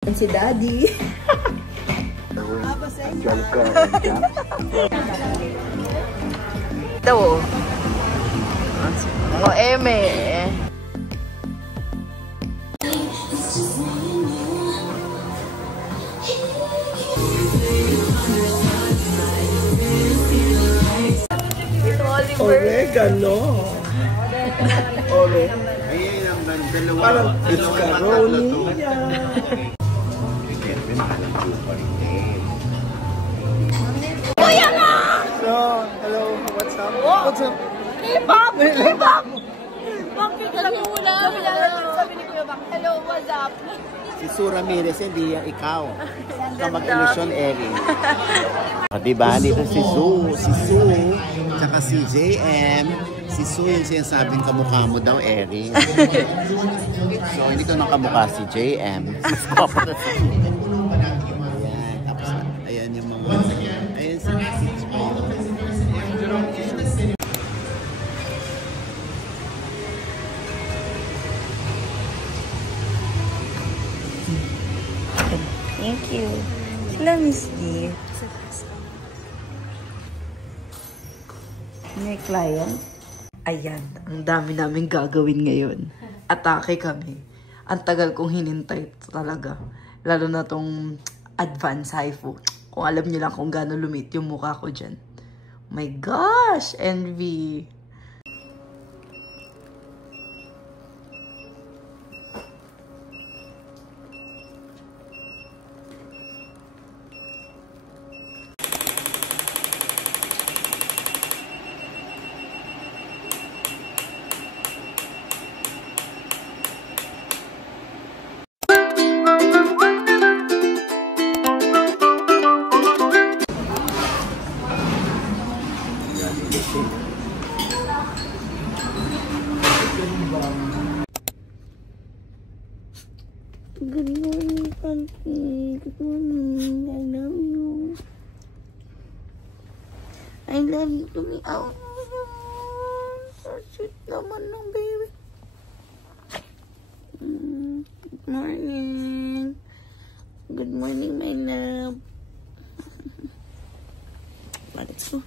Si Daddy. Ito. O, Eme. Ito, Oliver. Oregano. Ore. Parang escaroni yan. Kuya nga! So, hello, what's up? What's up? K-pop! K-pop! Bakit alam mo na? Sabi ni Kuya Bak, hello, what's up? Si Sue Ramirez, hindi yung ikaw. Ikaw mag-illusion, Erin. Diba? Dito si Sue. Si Sue. Tsaka si JM. Si Sue yung sinasabing kamukha mo daw, Erin. So, hindi ko nakamukha si JM. Ayan. Tapos, ayan yung mga... Ayan si message ko. Thank you. Hello, Miss D. May client? Ayan, ang dami namin gagawin ngayon. Atake kami. Ang tagal kong hinintay talaga. Lalo na tong advance haifu. Kung alam niyo lang kung gaano lumit yung mukha ko dyan. My gosh! Envy! Good morning, Auntie. Good morning. I love you. I love you to me. Oh, so sweet naman ng baby. Good morning. Good morning, my love. Let's go.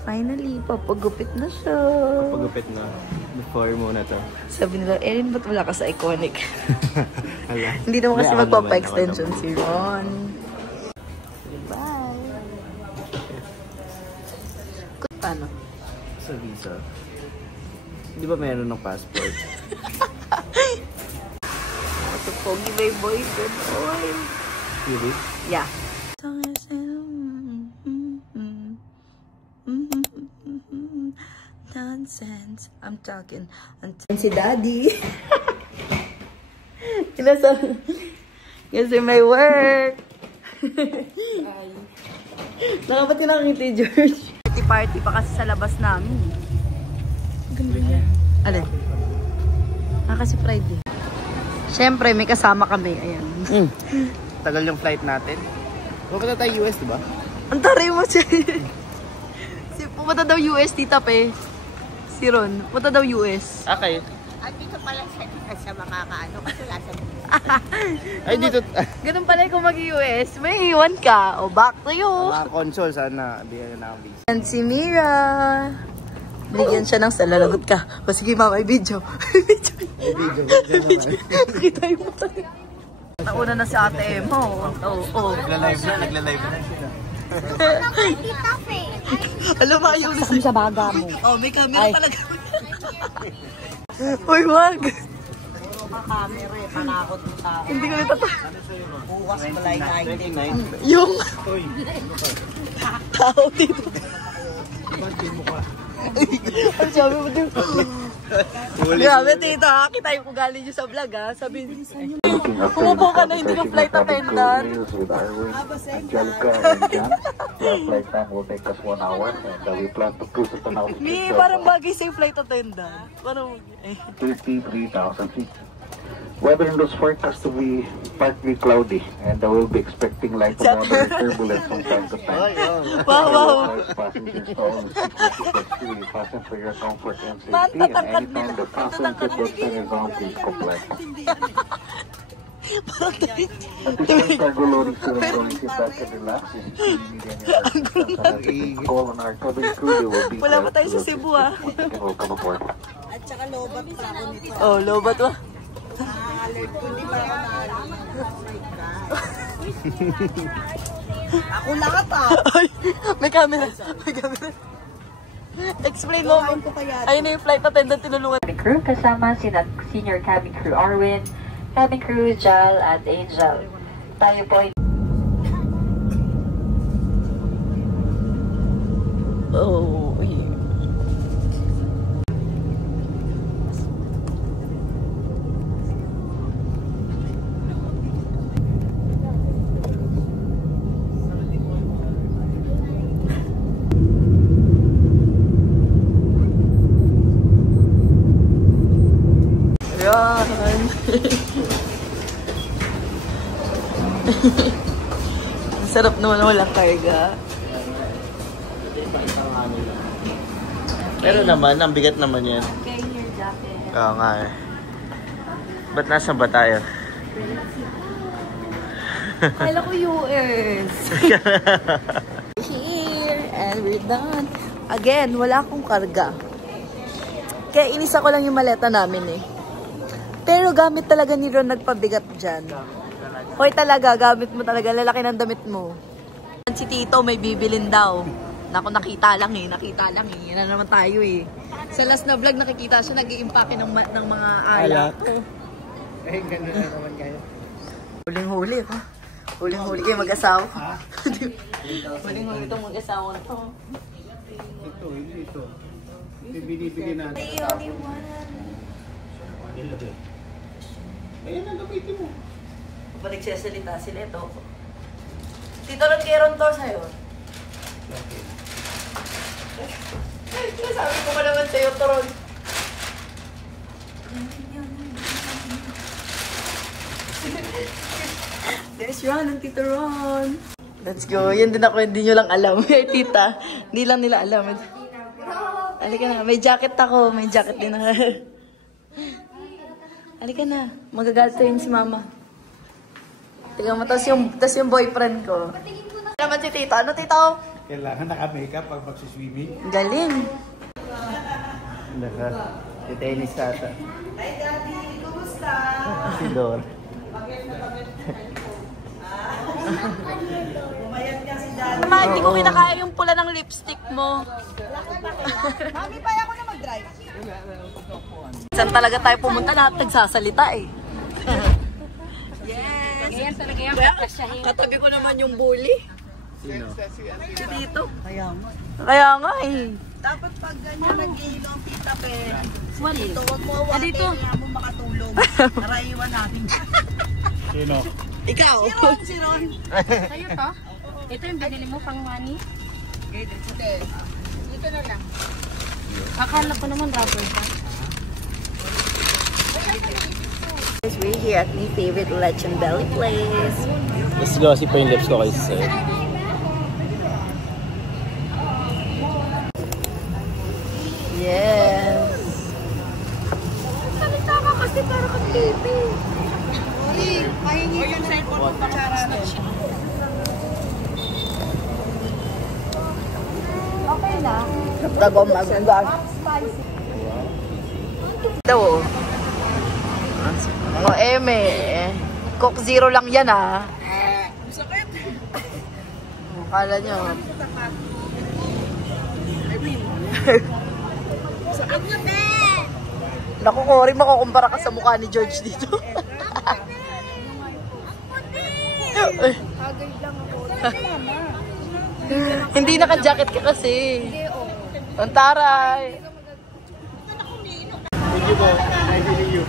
Finally, papagupit na siya. Papagupit na. Before muna to. Sabi nila, Erin, ba't wala ka sa iconic? Hala. Hindi naman kasi magpapa-extension si Ron. Bye! Paano? Sa visa. Di ba meron ng passport? Ito pogi by boy, good boy. Really? Yeah. Nonsense. I'm talking. Si Daddy. Kasi may work. Nakapati lang kita, George. Party pa kasi sa labas namin. Ganda niya. Alin? Kasi Friday. Siyempre, may kasama kami. Ayan. Tagal yung flight natin. Pupunta tayo US, diba? Ang taray mo siya. Pupunta daw US, tita Pe. Si Ron, punta daw US. Okay. At dito pala sa makakaano kasi nasa Ay, dito. Ganun pala kung mag-US, may iwan ka. O, back to you. Mga console, sana. Bigyan na ang visa. And si Mira. Bigyan siya ng salalagot ka. O sige, mama, video. Video. Kita yung mata. Nauna na si ate mo. Oo. Nagla-live na sila. Alam mo, ayaw na sa baga mo. Oh, may camera talaga. Uy, wag. Camera eh, panakot mo sa Hindi ko nitata. bukas balay 19. Yung tao dito. Ang sabi mo dito. Grabe, tita. Kita yung ugali niyo sa vlog, ha. Sabi niyo, umupo ka na, hindi ka flight attendant. Mi, parang bagay sa'yo flight attendant. Parang, 33,000 feet. Weather in those forecast to be partly cloudy, and I will be expecting light to moderate turbulence from time to time. Wow. Passengers on really fasten for your comfort and safety, and anytime the fasten protection is on, please comply. At this time, cargo loading soon going to back and relax. If you need any assistance, call on our cabin crew. They will be Wala pa tayo sa Cebu, ah. Welcome aboard. At saka lobat pa ako nito. Oh, lobat ba? Alert ko, hindi pa ako naalala. Oh my God. Ako lahat Ay, may camera. May camera. Explain mo. Ayun na yung flight attendant tinulungan. Cabin crew kasama sina senior cabin crew Arwin, cabin crew Jal at Angel. Tayo po ay Oh, yeah. Yan. Ang sarap naman walang karga. Pero naman, ang bigat naman yan. carry your jacket. Oo nga eh. Ba't nasa ba tayo? Kala ko US. Here, and we're done. Again, wala akong karga. Kaya inisa ko lang yung maleta namin eh. Pero gamit talaga ni Ron nagpabigat dyan. Hoy talaga, gamit mo talaga. Lalaki ng damit mo. Si Tito may bibilin daw. Naku, nakita lang eh. Yan na naman tayo eh. Sa last na vlog, nakikita siya nag-i-impake ng mga alak. Eh, gano'n na naman kayo. Huling-huli ha? Huling-huli kayo mag-asawa. Huling-huli itong mag-asawa to. Ito, hindi ito. Binibigyan natin. Ayan ang gamitin mo. Kapag nagsasalita sila ito. Tito Ron, kay Ron to sa'yo. Sabi ko pa naman sa'yo, Toron. There's Ron and Tito Ron. Let's go. Yan din ako, hindi nyo lang alam. Tita, hindi lang nila alam. Halika na, may jacket ako. May jacket din ako. Halika na, magagalit tayo si Mama. Tingnan mo, tas yung boyfriend ko. Ano naman si Tito? Ano, Tito? Kailangan naka-makeup pag magsiswimming. Galing. Si tennis tata. Hi, Daddy. Kumusta? Si Dor. Umayat ka si Daddy. Mama, hindi ko kinakaya yung pula ng lipstick mo. Mami, pa ako na mag-drive. Saan talaga tayo pumunta? Lahat nagsasalita eh. Ganyan talaga yan. Katabi ko naman yung bully. Sino? Si Tito. Kaya nga eh. Dapat pag ganyan nag-iilo, tita pe. Wali. Dito, huwag mo awatin. Dito. Kaya mo makatulog. Para iwan natin. Sino? Ikaw. Si Ron. Sa'yo to? Ito yung binili mo pang money? Dito na lang. Akala ko naman rubber pa. We're here at my favorite Lechon Belly place. Let's go, si pa yung lips ko kayo sa'yo. Yes. Salita ka kasi para kang baby. Sorry, pahingi ka yung cellphone mo pag-aralan. Okay na. Tago mag-gas. Ito oh. Ano eme. Coke Zero lang yan ah. Sakit. Akala nyo. Sakit na be! Naku, Cory, makukumpara ka sa mukha ni George dito. Agad lang ako. Hindi naka-jacket ka kasi. Ang taray. Thank you po. Nice meeting you.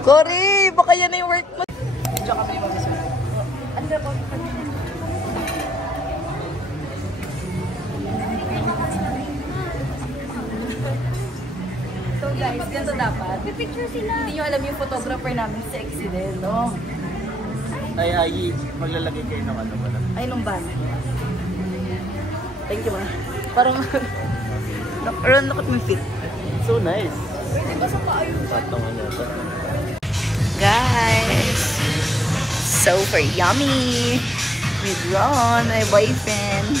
Cory, baka yan na yung work mo. ganito dapat. Pipicture sila. Hindi nyo alam yung photographer namin, sexy din, no? Ay, maglalagay kayo ng ano pala. Ay, nung ban. Thank you, ma. Parang, look at my feet. So nice. Pwede ba sa paa yun? Patong ano ito. Guys, super yummy. With Ron, my boyfriend.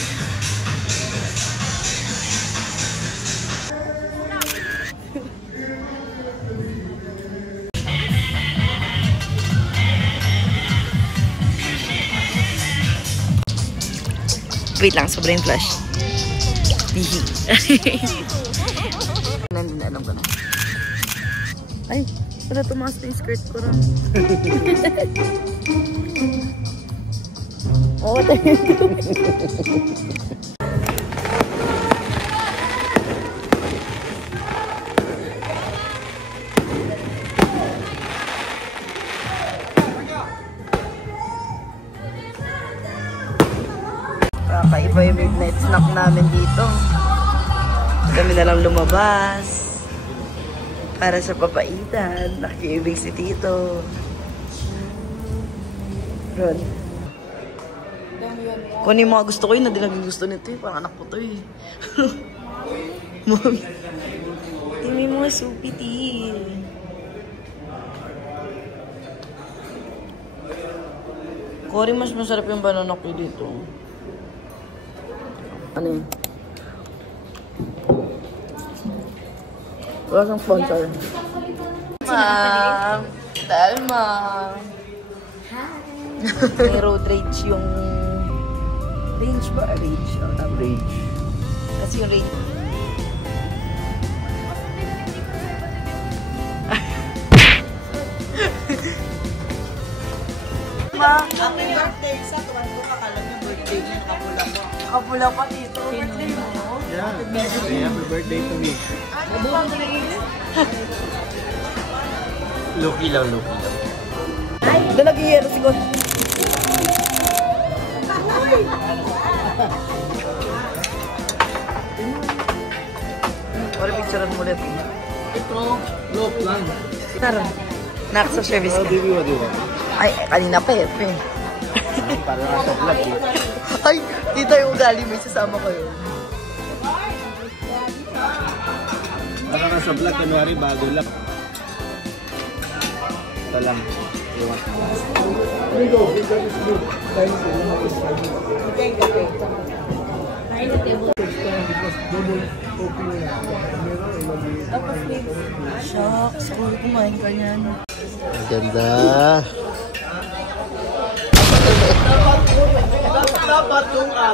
Wait lang, sobrang flash. Hihi. Hindi na alam ko na. Ay, para tumaas na yung skirt ko rin. Oh, kakaiba yung midnight snack namin dito. Kami na lang lumabas para sa papaitan. Nakikiibig si Tito. Ron. Kung ano yung mga gusto ko yun, hindi naging gusto nito eh. Parang anak ko to eh. Mami. Timi mo supiti. Cory, mas masarap yung banana ko dito. Ano yun? Wala siyang sponsor. Ma'am. Dahil ma'am. May road rage yung... Range ba? Rage. Rage. Kasi yung rage. Ma, Happy birthday sa tuwan ko. Akala niyo birthday niya. Nakapula ko. nakapula pa dito. Birthday mo. Yeah. Happy birthday to me. Lucky lang, lucky lang. Dalagi yero siguro. Wala picturean mo ulit. Ito, look lang. Tara. Nakasa service ka. Ay, kanina pa eh. Para nasa vlog eh. Ay, dito yung ugali mo. Isasama ko yun. Para nasa vlog, kunwari bago lang. Ito lang. Iwan. Shucks, kumain ka niyan. Ganda.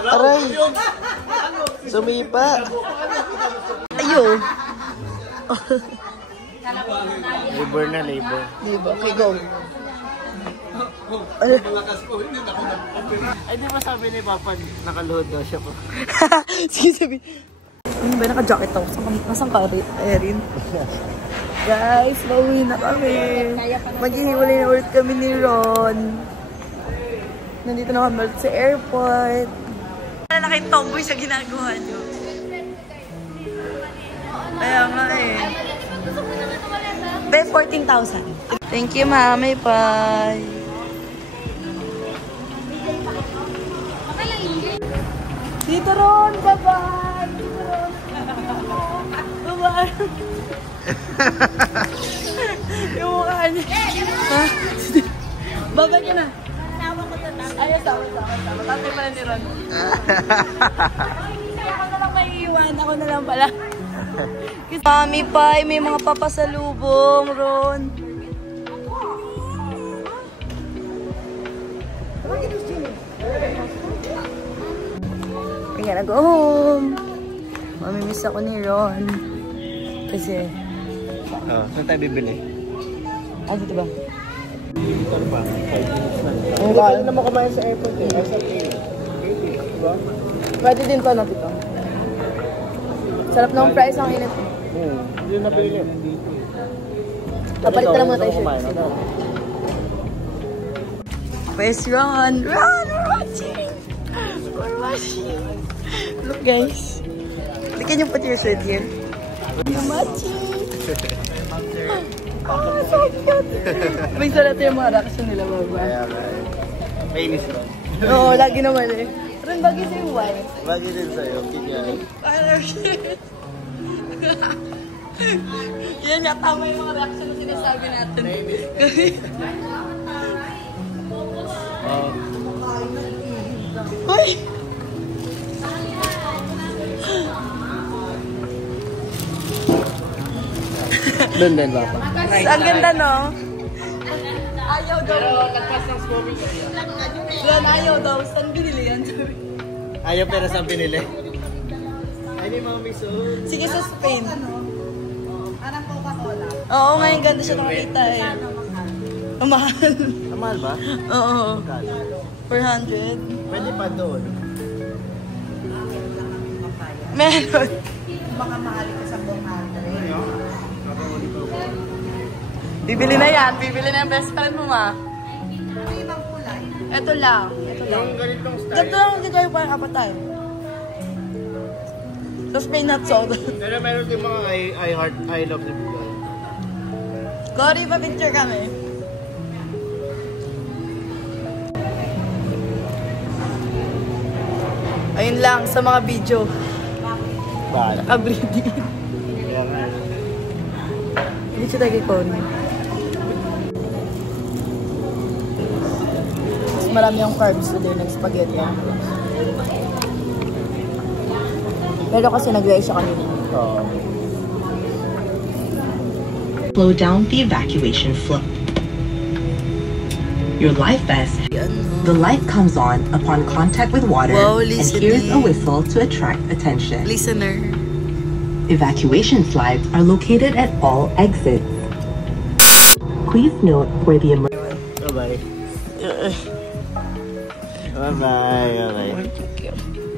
Aray! Sumipa! Ayo! Labor na, labor. Diba? Okay, go. Ay, di ba sabi ni Papa, nakaluhod daw siya po? Sige, sabi. Ano ba, naka-jacket ako. Masang ka, Erin? Guys, mauwi na kami. Maghihiwalay na ulit kami ni Ron. Nandito na kami ulit sa airport. Wala na kayong tomboy sa ginagawa nyo. Kaya nga eh. Bet 14,000. Thank you, Mami. Bye. Dito Ron, bye-bye. Dito Ron. Bye-bye. Yung mukha niya. Ha? Bye-bye ka na. Ay, sama. Tatay pala ni Ron. Ako na lang maiiwan. Ako na lang pala. Mami, Pai, may mga papasalubong, Ron. Kaya nag-go home. Mamimiss ako ni Ron. Kasi... Oh, saan tayo bibili? Ah, dito ba? Dito pa. 5 minutes na. Ang Pwede naman kumain sa airport eh. SLA. Diba? Pwede din to na dito. Sarap ng price ang init. Hindi na pili. Kapalit na lang muna tayo shirt. Ano? Where's Ron? Ron, we're watching! We're watching! Look guys. Can you put your shirt here? I'm watching! So cute! Minsan natin yung mga reaction nila, baba. Kaya nga eh. Mainis lang. Oo, lagi naman eh. Pero bagay sa'yo, white. Bagay din sa'yo, kinyan. Parang shit. Yan nga, tama yung mga reaction na sinasabi natin. Hoy! Doon din ba pa? Ang ganda, no? Ayaw daw. Pero nagpas ng scoring yan, ayaw daw. Saan binili yan? Ayaw pero saan pinili? Ay, ni Mami Soon. Sige, sa Spain. Parang Coca-Cola. Oo, ngayon ganda siya nakakita eh. Ang mahal. Ang mahal ba? Oo. Kala. 400. Pwede pa doon. Meron. Baka mahali ka sa 400. Bibili na yan. Bibili na yung best friend mo, ma. Ano ibang kulay? Ito lang. Ito lang. Yung ganitong style. Ganito lang hindi kayo parang apat tayo. Tapos may not sold. Pero meron din mga I love the Bugay. Cory, pa-picture kami. Ayun lang, sa mga video. Bakit? Abreading. Kaya nga. Hindi siya tayo kay Cory. Mas marami yung carbs today ng spaghetti. Pero kasi nag-rice siya kanina. Oo. Slow down the evacuation flow. Your life vest. The light comes on upon contact with water, Wow, and here's a listening. whistle to attract attention. Listener. Evacuation slides are located at all exits. Please note where the Bye-bye. Bye-bye. Bye-bye.